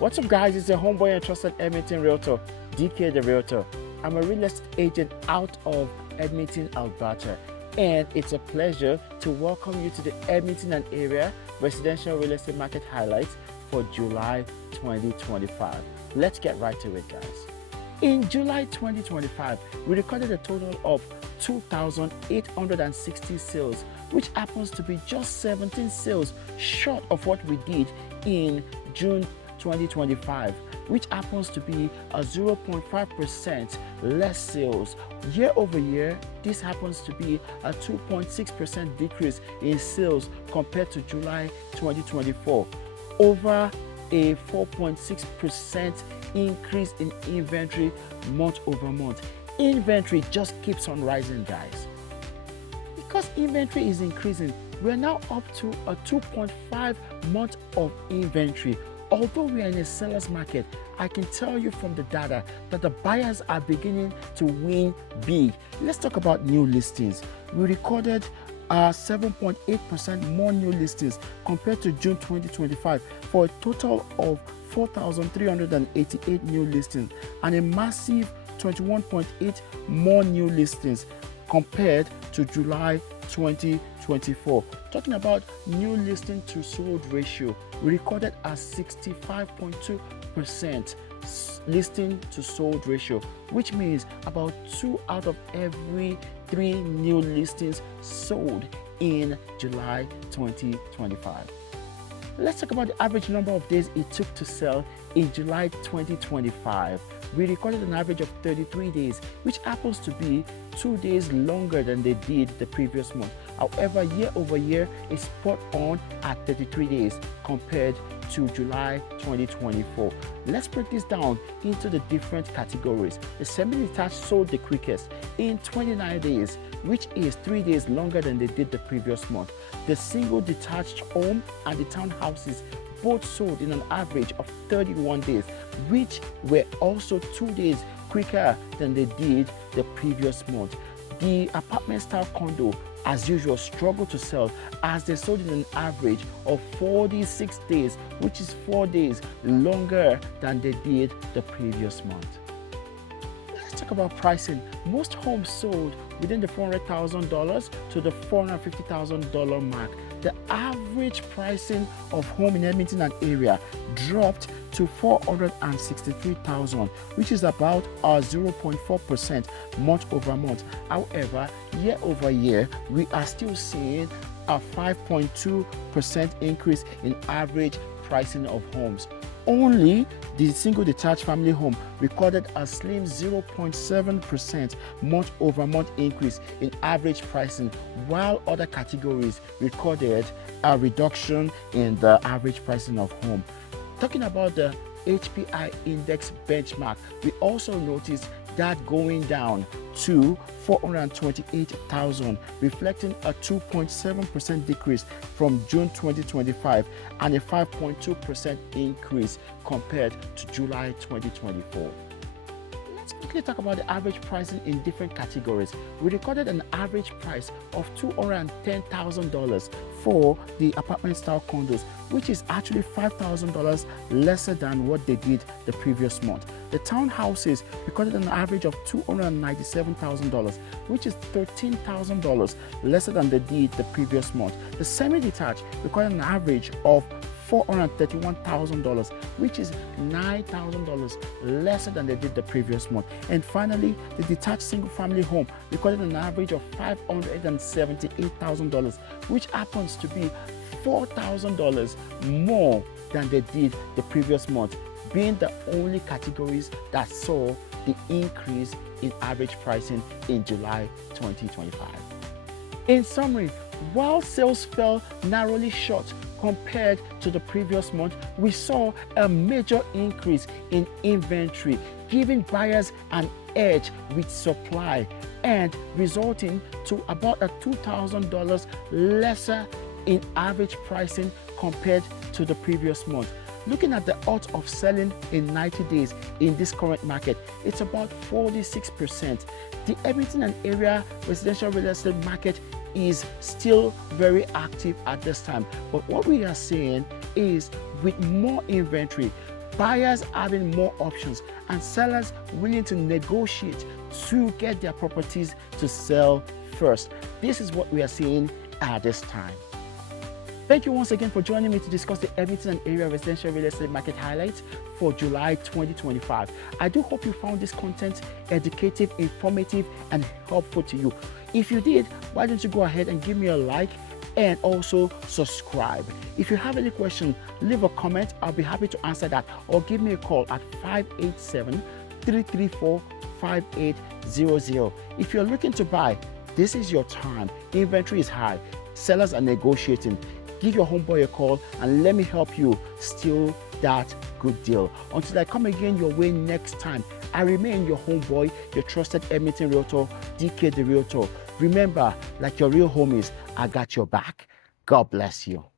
What's up, guys? It's a homeboy and trusted Edmonton Realtor, DK the Realtor. I'm a real estate agent out of Edmonton, Alberta, and it's a pleasure to welcome you to the Edmonton and Area residential real estate market highlights for July 2025. Let's get right to it, guys. In July 2025, we recorded a total of 2,860 sales, which happens to be just 17 sales short of what we did in June 2025, which happens to be a 0.5% less sales. Year over year, this happens to be a 2.6% decrease in sales compared to July 2024. Over a 4.6% increase in inventory month over month. Inventory just keeps on rising, guys. Because inventory is increasing, we're now up to a 2.5 month of inventory. Although we are in a seller's market, I can tell you from the data that the buyers are beginning to win big. Let's talk about new listings. We recorded 7.8% more new listings compared to June 2025 for a total of 4,388 new listings and a massive 21.8 more new listings compared to July 2024. Talking about new listing to sold ratio, we recorded a 65.2% listing to sold ratio, which means about 2 out of every 3 new listings sold in July 2025. Let's talk about the average number of days it took to sell in July 2025. We recorded an average of 33 days, which happens to be 2 days longer than they did the previous month. However, year over year is spot on at 33 days compared to July 2024. Let's break this down into the different categories. The semi-detached sold the quickest in 29 days, which is 3 days longer than they did the previous month. The single detached home and the townhouses both sold in an average of 31 days, which were also 2 days quicker than they did the previous month. The apartment style condo, as usual, struggled to sell as they sold in an average of 46 days, which is 4 days longer than they did the previous month. Let's talk about pricing. Most homes sold within the $400,000 to the $450,000 mark. The average pricing of home in Edmonton and area dropped to $463,000, which is about 0.4% month over month. However, year over year, we are still seeing a 5.2% increase in average pricing of homes. Only the single detached family home recorded a slim 0.7% month over month increase in average pricing, while other categories recorded a reduction in the average pricing of home. Talking about the HPI index benchmark, we also noticed that going down to 428,000, reflecting a 2.7% decrease from June 2025 and a 5.2% increase compared to July 2024. Let's quickly talk about the average pricing in different categories. We recorded an average price of $210,000 for the apartment style condos, which is actually $5,000 lesser than what they did the previous month. The townhouses recorded an average of $297,000, which is $13,000 lesser than they did the previous month. The semi-detached recorded an average of $431,000, which is $9,000 lesser than they did the previous month. And finally, the detached single-family home recorded an average of $578,000, which happens to be $4,000 more than they did the previous month, being the only categories that saw the increase in average pricing in July 2025. In summary, while sales fell narrowly short compared to the previous month, we saw a major increase in inventory, giving buyers an edge with supply and resulting to about a $2,000 lesser in average pricing compared to the previous month. Looking at the odds of selling in 90 days in this current market, it's about 46%. The Edmonton and area residential real estate market is still very active at this time, but what we are seeing is with more inventory, buyers having more options, and sellers willing to negotiate to get their properties to sell first. This is what we are seeing at this time. Thank you once again for joining me to discuss the Edmonton and Area residential real estate market highlights for July 2025. I do hope you found this content educative, informative, and helpful to you. If you did, why don't you go ahead and give me a like and also subscribe. If you have any question, leave a comment. I'll be happy to answer that, or give me a call at 587-334-5800. If you're looking to buy, this is your time. Inventory is high. Sellers are negotiating. Give your homeboy a call and let me help you steal that good deal. Until I come again your way next time, I remain your homeboy, your trusted Edmonton Realtor, DK the Realtor. Remember, like your real homies, I got your back. God bless you.